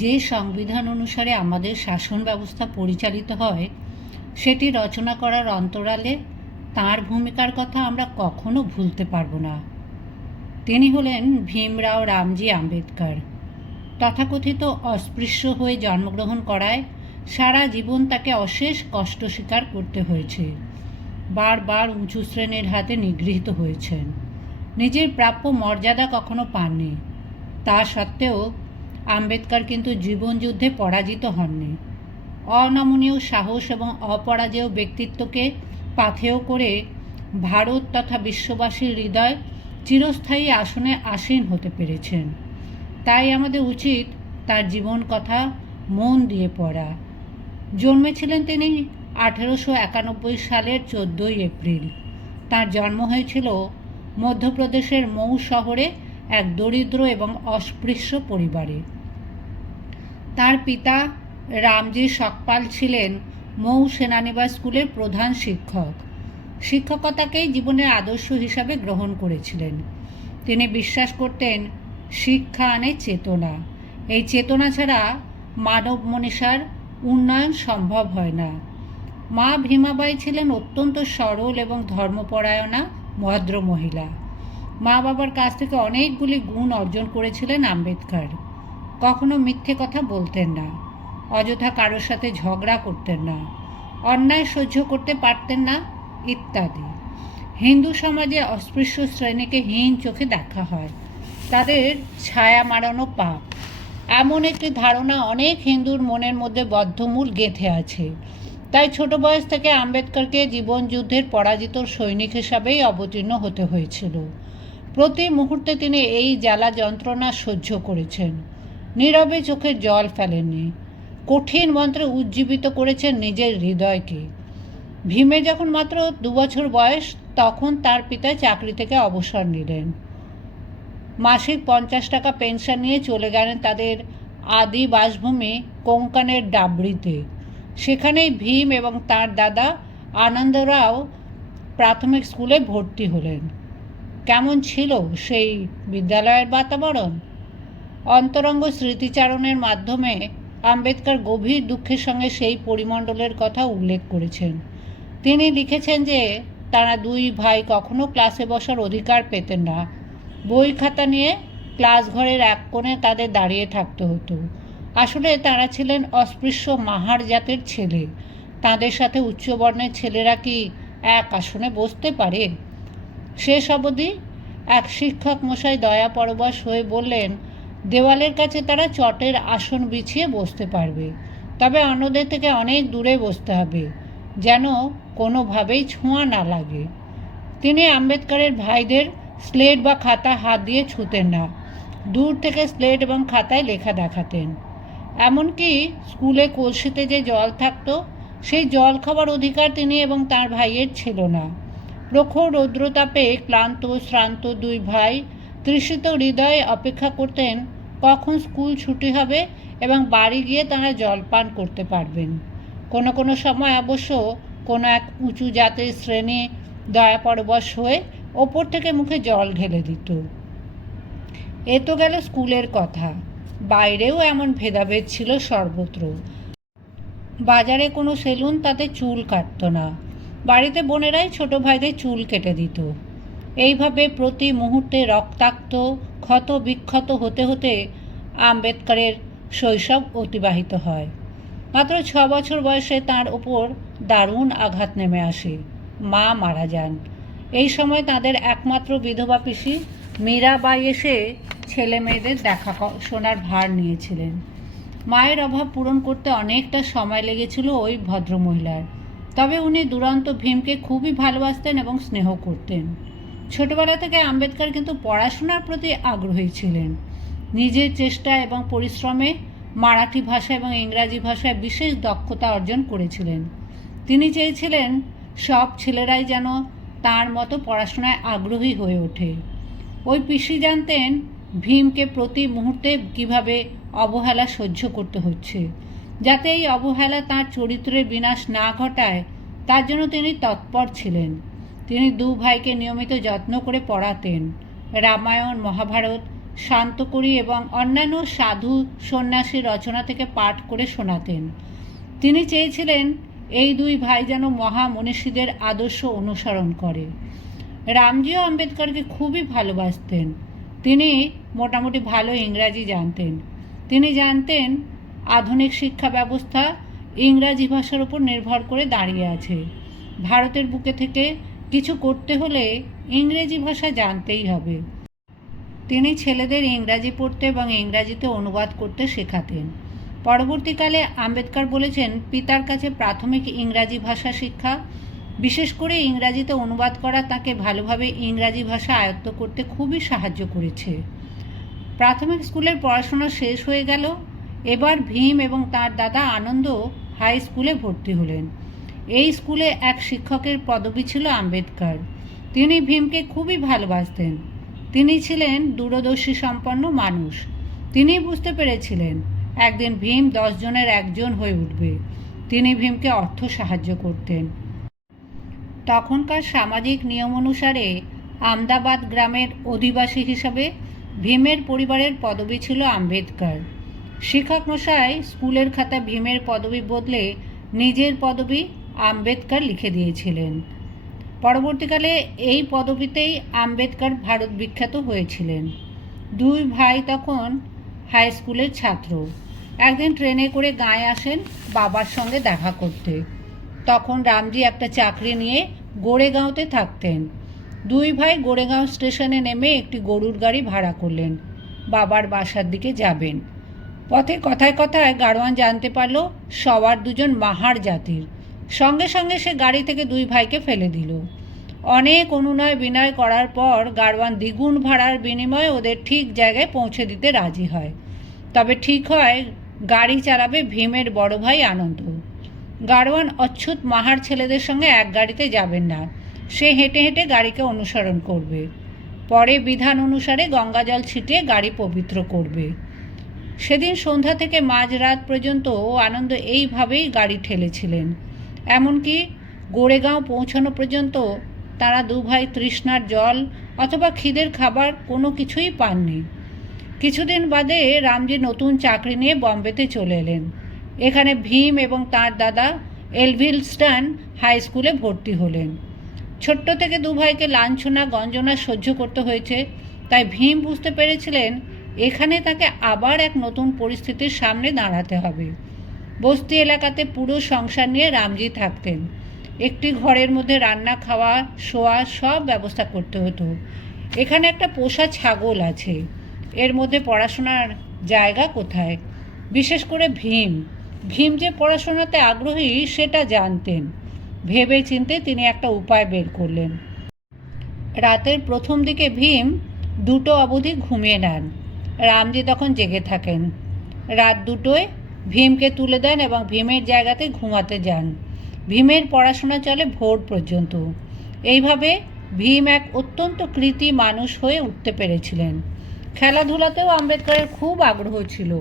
যে সংবিধান অনুসারে আমাদের শাসন ব্যবস্থা পরিচালিত হয় সেটি রচনা করার অন্তরালে তাঁর ভূমিকার কথা আমরা কখনো ভুলতে পারব না। তিনি হলেন ভীমরাও রামজি আম্বেদকর। তথাকথিত অস্পৃশ্য হয়ে জন্মগ্রহণ করায় সারা জীবন তাকে অশেষ কষ্ট স্বীকার করতে হয়েছে। বারবার উঁচু শ্রেণীর হাতে নিগৃহীত হয়েছেন, নিজের প্রাপ্য মর্যাদা কখনো পাননি। তা সত্ত্বেও আম্বেদকর কিন্তু জীবনযুদ্ধে পরাজিত হননি। অনমনীয় সাহস এবং অপরাজেয় ব্যক্তিত্বকে পাথেয় করে ভারত তথা বিশ্ববাসীর হৃদয় চিরস্থায়ী আসনে আসীন হতে পেরেছেন। তাই আমাদের উচিত তার জীবন কথা মন দিয়ে পড়া। জন্মেছিলেন তিনি 1891 সালের 14 এপ্রিল। তার জন্ম হয়েছিল মধ্যপ্রদেশের মৌ শহরে এক দরিদ্র এবং অস্পৃশ্য পরিবারে। তার পিতা রামজি সকপাল ছিলেন মৌ সেনানিবাস স্কুলের প্রধান শিক্ষক। শিক্ষকতাকেই জীবনের আদর্শ হিসাবে গ্রহণ করেছিলেন। তিনি বিশ্বাস করতেন শিক্ষা আনে চেতনা। এই চেতনা ছাড়া মানব মনীষার উন্নয়ন সম্ভব হয় না। মা ভীমাবাই ছিলেন অত্যন্ত সরল এবং ধর্মপরায়ণা ভদ্র মহিলা। মা বাবার কাছ থেকে অনেকগুলি গুণ অর্জন করেছিলেন আম্বেদকর। কখনো মিথ্যে কথা বলতেন না, অযথা কারোর সাথে ঝগড়া করতেন না, অন্যায় সহ্য করতে পারতেন না ইত্যাদি। হিন্দু সমাজে অস্পৃশ্য শ্রেণীকে হীন চোখে দেখা হয়, তাদের ছায়া মারানো পাপ, এমন একটি ধারণা অনেক হিন্দুর মনের মধ্যে বদ্ধমূল গেঁথে আছে। তাই ছোট বয়স থেকে আম্বেদকরকে জীবনযুদ্ধের পরাজিত সৈনিক হিসাবেই অবতীর্ণ হতে হয়েছিল। প্রতি মুহূর্তে তিনি এই জ্বালা যন্ত্রণা সহ্য করেছেন, নীরবে চোখের জল ফেলেননি, কঠিন মন্ত্রে উজ্জীবিত করেছেন নিজের হৃদয়কে। ভীমের যখন মাত্র 2 বছর বয়স, তখন তার পিতা চাকরি থেকে অবসর নিলেন। মাসিক 50 টাকা পেনশন নিয়ে চলে গেলেন তাদের আদি বাসভূমি কোঙ্কানের ডাবরিতে। সেখানেই ভীম এবং তার দাদা আনন্দরাও প্রাথমিক স্কুলে ভর্তি হলেন। কেমন ছিল সেই বিদ্যালয়ের বাতাবরণ? অন্তরঙ্গ স্মৃতিচারণের মাধ্যমে আম্বেদকর গভীর দুঃখের সঙ্গে সেই পরিমণ্ডলের কথা উল্লেখ করেছেন। তিনি লিখেছেন যে তারা 2 ভাই কখনো ক্লাসে বসার অধিকার পেতেন না। বই খাতা নিয়ে ক্লাস ঘরের এক কোণে তাদের দাঁড়িয়ে থাকতে হতো। আসলে তারা ছিলেন অস্পৃশ্য মাহার জাতের ছেলে। তাদের সাথে উচ্চবর্ণের ছেলেরা কি এক আসনে বসতে পারে? শেষ অবধি এক শিক্ষক মশাই দয়া পরবশ হয়ে বললেন, দেওয়ালের কাছে তারা চটের আসন বিছিয়ে বসতে পারবে, তবে অন্যদের থেকে অনেক দূরে বসতে হবে, যেন কোনোভাবেই ছোঁয়া না লাগে। তিনি আম্বেদকরের ভাইদের স্লেট বা খাতা হাত দিয়ে ছুঁতেন না, দূর থেকে স্লেট এবং খাতায় লেখা দেখাতেন। এমনকি স্কুলে কলসিতে যে জল থাকতো, সেই জল খাওয়ার অধিকার তিনি এবং তার ভাইয়ের ছিল না। প্রখর রৌদ্রতাপে ক্লান্ত শ্রান্ত 2 ভাই তৃষিত হৃদয়ে অপেক্ষা করতেন কখন স্কুল ছুটি হবে এবং বাড়ি গিয়ে তারা জলপান করতে পারবেন। কোনো কোনো সময় অবশ্য কোনো এক উঁচু জাতের শ্রেণী দয়াপরবশ হয়ে ওপর থেকে মুখে জল ঢেলে দিত। এ তো গেল স্কুলের কথা। বাইরেও এমন ভেদাভেদ ছিল সর্বত্র। বাজারে কোনো সেলুন তাতে চুল কাটত না, বাড়িতে বোনেরাই ছোট ভাইদের চুল কেটে দিত। এইভাবে প্রতি মুহূর্তে রক্তাক্ত ক্ষত বিক্ষত হতে হতে আম্বেদকরের শৈশব অতিবাহিত হয়। মাত্র 6 বছর বয়সে তাঁর ওপর দারুণ আঘাত নেমে আসে। মা মারা যান। এই সময় তাঁদের একমাত্র বিধবা পিসি মীরাবাই এসে ছেলে মেয়েদের দেখাশোনার ভার নিয়েছিলেন। মায়ের অভাব পূরণ করতে অনেকটা সময় লেগেছিল ওই ভদ্রমহিলার। তবে উনি দুরন্ত ভীমকে খুবই ভালোবাসতেন এবং স্নেহ করতেন। ছোটবেলা থেকে আম্বেদকর কিন্তু পড়াশোনার প্রতি আগ্রহী ছিলেন। নিজের চেষ্টা এবং পরিশ্রমে মারাঠি ভাষা এবং ইংরাজি ভাষায় বিশেষ দক্ষতা অর্জন করেছিলেন। তিনি চেয়েছিলেন সব ছেলেরাই যেন তার মতো পড়াশোনায় আগ্রহী হয়ে ওঠে। ওই পিসি জানতেন ভীমকে প্রতি মুহূর্তে কিভাবে অবহেলা সহ্য করতে হচ্ছে। যাতে এই অবহেলা তাঁর চরিত্রের বিনাশ না ঘটায়, তার জন্য তিনি তৎপর ছিলেন। তিনি 2 ভাইকে নিয়মিত যত্ন করে পড়াতেন। রামায়ণ, মহাভারত, শান্তকরী এবং অন্যান্য সাধু সন্ন্যাসী রচনা থেকে পাঠ করে শোনাতেন। তিনি চেয়েছিলেন এই দুই ভাই যেন মহা মনীষীদের আদর্শ অনুসরণ করে। রামজিও আম্বেদকরকে খুবই ভালোবাসতেন। তিনি মোটামুটি ভালো ইংরাজি জানতেন। তিনি জানতেন আধুনিক শিক্ষা ব্যবস্থা ইংরাজি ভাষার উপর নির্ভর করে দাঁড়িয়ে আছে। ভারতের বুকে থেকে কিছু করতে হলে ইংরেজি ভাষা জানতেই হবে। তিনি ছেলেদের ইংরাজি পড়তে এবং ইংরাজিতে অনুবাদ করতে শেখাতেন। পরবর্তীকালে আম্বেদকর বলেছেন, পিতার কাছে প্রাথমিক ইংরাজি ভাষা শিক্ষা, বিশেষ করে ইংরাজিতে অনুবাদ করা, তাকে ভালোভাবে ইংরাজি ভাষা আয়ত্ত করতে খুবই সাহায্য করেছে। প্রাথমিক স্কুলের পড়াশোনা শেষ হয়ে গেল। এবার ভীম এবং তার দাদা আনন্দ হাই স্কুলে ভর্তি হলেন। এই স্কুলে এক শিক্ষকের পদবি ছিল আম্বেদকর। তিনি ভীমকে খুবই ভালোবাসতেন। তিনি ছিলেন দূরদর্শী সম্পন্ন মানুষ। তিনি বুঝতে পেরেছিলেন একদিন ভীম 10 জনের একজন হয়ে উঠবে। তিনি ভীমকে অর্থ সাহায্য করতেন। তখনকার সামাজিক নিয়ম অনুসারে আমদাবাদ গ্রামের অধিবাসী হিসাবে ভীমের পরিবারের পদবি ছিল আম্বেদকর। শিক্ষক মশাই স্কুলের খাতা ভীমের পদবি বদলে নিজের পদবি আম্বেদকর লিখে দিয়েছিলেন। পরবর্তীকালে এই পদবিতেই আম্বেদকর ভারত বিখ্যাত হয়েছিলেন। দুই ভাই তখন হাই স্কুলের ছাত্র। একদিন ট্রেনে করে গাঁয়ে আসেন বাবার সঙ্গে দেখা করতে। তখন রামজি একটা চাকরি নিয়ে গোড়েগাঁওতে থাকতেন। দুই ভাই গোড়েগাঁও স্টেশনে নেমে একটি গরুর গাড়ি ভাড়া করলেন, বাবার বাসার দিকে যাবেন। পথে কথায় কথায় গাড়োয়ান জানতে পারল সবার দুজন মাহার জাতির। সঙ্গে সঙ্গে সে গাড়ি থেকে দুই ভাইকে ফেলে দিল। অনেক অনুনয় বিনয় করার পর গাড়োয়ান দ্বিগুণ ভাড়ার বিনিময়ে ওদের ঠিক জায়গায় পৌঁছে দিতে রাজি হয়। তবে ঠিক হয় গাড়ি চালাবে ভীমের বড় ভাই আনন্দ। গাড়োয়ান অচ্যুত মাহার ছেলেদের সঙ্গে এক গাড়িতে যাবেন না, সে হেঁটে হেঁটে গাড়িকে অনুসরণ করবে। পরে বিধান অনুসারে গঙ্গাজল ছিটিয়ে গাড়ি পবিত্র করবে। সেদিন সন্ধ্যা থেকে মাঝরাত পর্যন্ত আনন্দ এইভাবেই গাড়ি ঠেলেছিলেন। এমনকি গোড়েগাঁও পৌঁছানো পর্যন্ত তারা দু ভাই তৃষ্ণার জল অথবা খিদের খাবার কোনো কিছুই পাননি। কিছুদিন বাদে রামজি নতুন চাকরি নিয়ে বম্বেতে চলে এলেন। এখানে ভীম এবং তার দাদা এলভিলস্টন হাই স্কুলে ভর্তি হলেন। ছোট্ট থেকে দু ভাইকে লাঞ্ছনা গঞ্জনা সহ্য করতে হয়েছে, তাই ভীম বুঝতে পেরেছিলেন এখানে তাকে আবার এক নতুন পরিস্থিতির সামনে দাঁড়াতে হবে। বস্তি এলাকাতে পুরো সংসার নিয়ে রামজি থাকতেন। একটি ঘরের মধ্যে রান্না, খাওয়া, শোয়া সব ব্যবস্থা করতে হতো। এখানে একটা পোষা ছাগল আছে, এর মধ্যে পড়াশোনার জায়গা কোথায়? বিশেষ করে ভীম যে পড়াশোনাতে আগ্রহী সেটা জানতেন। ভেবে চিন্তে তিনি একটা উপায় বের করলেন। রাতের প্রথম দিকে ভীম 2টো অবধি ঘুমিয়ে নেন। রামজি তখন জেগে থাকেন। রাত 2টোয় ভীমকে তুলে দেন এবং ভীমের জায়গাতে ঘুমাতে যান। ভীমের পড়াশোনা চলে ভোর পর্যন্ত। এইভাবে ভীম এক অত্যন্ত কৃতী মানুষ হয়ে উঠতে পেরেছিলেন। খেলাধুলাতেও আম্বেদকরের খুব আগ্রহ ছিল।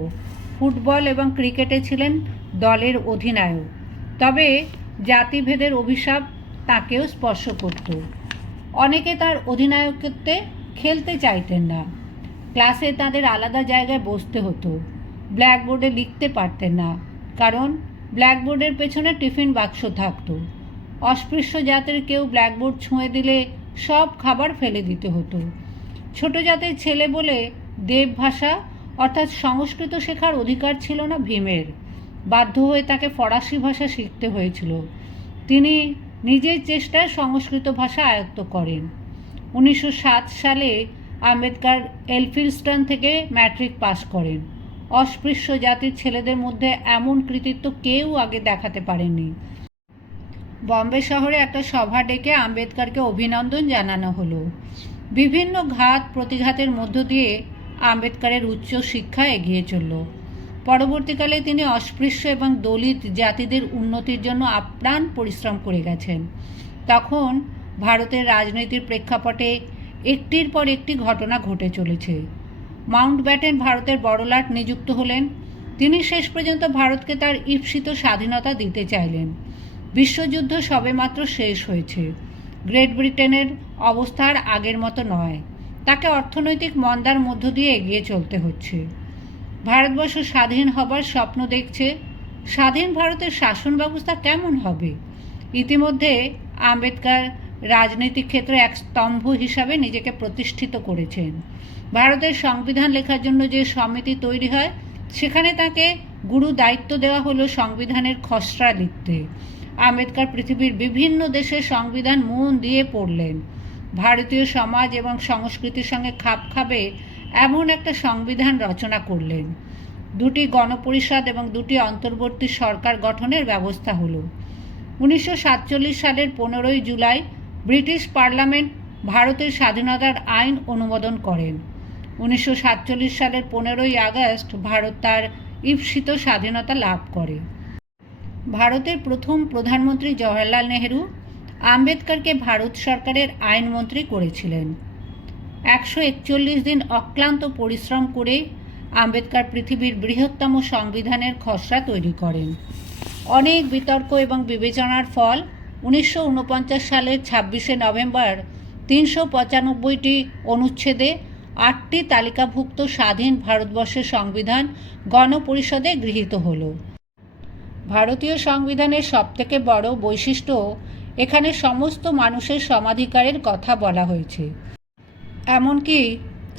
ফুটবল এবং ক্রিকেটে ছিলেন দলের অধিনায়ক। তবে জাতিভেদের অভিশাপ তাকেও স্পর্শ করত। অনেকে তার অধিনায়কত্বে খেলতে চাইতেন না। ক্লাসে তাদের আলাদা জায়গায় বসতে হতো। ব্ল্যাকবোর্ডে লিখতে পারতেন না, কারণ ব্ল্যাকবোর্ডের পেছনে টিফিন বাক্স থাকতো। অস্পৃশ্য জাতের কেউ ব্ল্যাকবোর্ড ছুঁয়ে দিলে সব খাবার ফেলে দিতে হতো। ছোট জাতের ছেলে বলে দেব ভাষা অর্থাৎ সংস্কৃত শেখার অধিকার ছিল না ভীমের। বাধ্য হয়ে তাকে ফরাসি ভাষা শিখতে হয়েছিল। তিনি নিজের চেষ্টায় সংস্কৃত ভাষা আয়ত্ত করেন। 1907 সালে আম্বেদকর এলফিলস্টন থেকে ম্যাট্রিক পাস করেন। অস্পৃশ্য জাতির ছেলেদের মধ্যে এমন কৃতিত্ব কেউ আগে দেখাতে পারেনি। বম্বে শহরে একটা সভা ডেকে আম্বেদকরকে অভিনন্দন জানানো হলো। বিভিন্ন ঘাত প্রতিঘাতের মধ্য দিয়ে আম্বেদকরের উচ্চ শিক্ষা এগিয়ে চলল। পরবর্তীকালে তিনি অস্পৃশ্য এবং দলিত জাতিদের উন্নতির জন্য আপ্রাণ পরিশ্রম করে গেছেন। তখন ভারতের রাজনীতির প্রেক্ষাপটে একটির পর একটি ঘটনা ঘটে চলেছে। মাউন্টব্যাটেন ভারতের বড়লাট নিযুক্ত হলেন। তিনি শেষ পর্যন্ত ভারতকে তার ঈপ্সিত স্বাধীনতা দিতে চাইলেন। বিশ্বযুদ্ধ সবেমাত্র শেষ হয়েছে। গ্রেট ব্রিটেনের অবস্থা আর আগের মতো নয়। তাকে অর্থনৈতিক মন্দার মধ্য দিয়ে এগিয়ে চলতে হচ্ছে। ভারতবর্ষ স্বাধীন হবার স্বপ্ন দেখছে। স্বাধীন ভারতের শাসন ব্যবস্থা কেমন হবে? ইতিমধ্যে আম্বেদকর রাজনৈতিক ক্ষেত্রে এক স্তম্ভ হিসাবে নিজেকে প্রতিষ্ঠিত করেছেন। ভারতের সংবিধান লেখার জন্য যে সমিতি তৈরি হয়, সেখানে তাকে গুরু দায়িত্ব দেওয়া হলো সংবিধানের খসড়া লিখতে। আম্বেদকর পৃথিবীর বিভিন্ন দেশের সংবিধান মন দিয়ে পড়লেন। ভারতীয় সমাজ এবং সংস্কৃতির সঙ্গে খাপ খাবে এমন একটা সংবিধান রচনা করলেন। দুটি গণপরিষদ এবং দুটি অন্তর্বর্তী সরকার গঠনের ব্যবস্থা হলো। 1947 সালের 15ই জুলাই ব্রিটিশ পার্লামেন্ট ভারতের স্বাধীনতার আইন অনুমোদন করেন। 1947 সালের 15ই আগস্ট ভারত তার ঈপ্সিত স্বাধীনতা লাভ করে। ভারতের প্রথম প্রধানমন্ত্রী জওহরলাল নেহেরু আম্বেদকরকে ভারত সরকারের আইনমন্ত্রী করেছিলেন। 141 দিন অক্লান্ত পরিশ্রম করে আম্বেদকর পৃথিবীর বৃহত্তম সংবিধানের খসড়া তৈরি করেন। অনেক বিতর্ক এবং বিবেচনার ফল 1949 সালের 26শে নভেম্বর 395টি অনুচ্ছেদে 8টি তালিকাভুক্ত স্বাধীন ভারতবর্ষের সংবিধান গণপরিষদে গৃহীত হল। ভারতীয় সংবিধানের সবথেকে বড় বৈশিষ্ট্য, এখানে সমস্ত মানুষের সমাধিকারের কথা বলা হয়েছে। এমনকি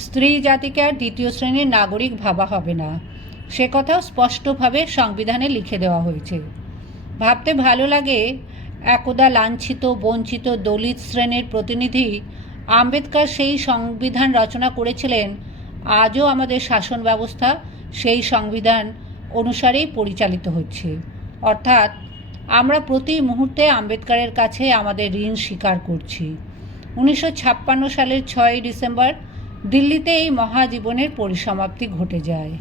স্ত্রী জাতিকে আর দ্বিতীয় শ্রেণীর নাগরিক ভাবা হবে না, সে কথাও স্পষ্টভাবে সংবিধানে লিখে দেওয়া হয়েছে। ভাবতে ভালো লাগে, একদা লাঞ্ছিত বঞ্চিত দলিত শ্রেণীর প্রতিনিধি আম্বেদকর সেই সংবিধান রচনা করেছিলেন। আজও আমাদের শাসন ব্যবস্থা সেই সংবিধান অনুসারেই পরিচালিত হচ্ছে। অর্থাৎ আমরা প্রতি মুহূর্তে আম্বেদকরের কাছে আমাদের ঋণ স্বীকার করছি। 1956 সালের 6ই ডিসেম্বর দিল্লিতে এই মহাজীবনের পরিসমাপ্তি ঘটে যায়।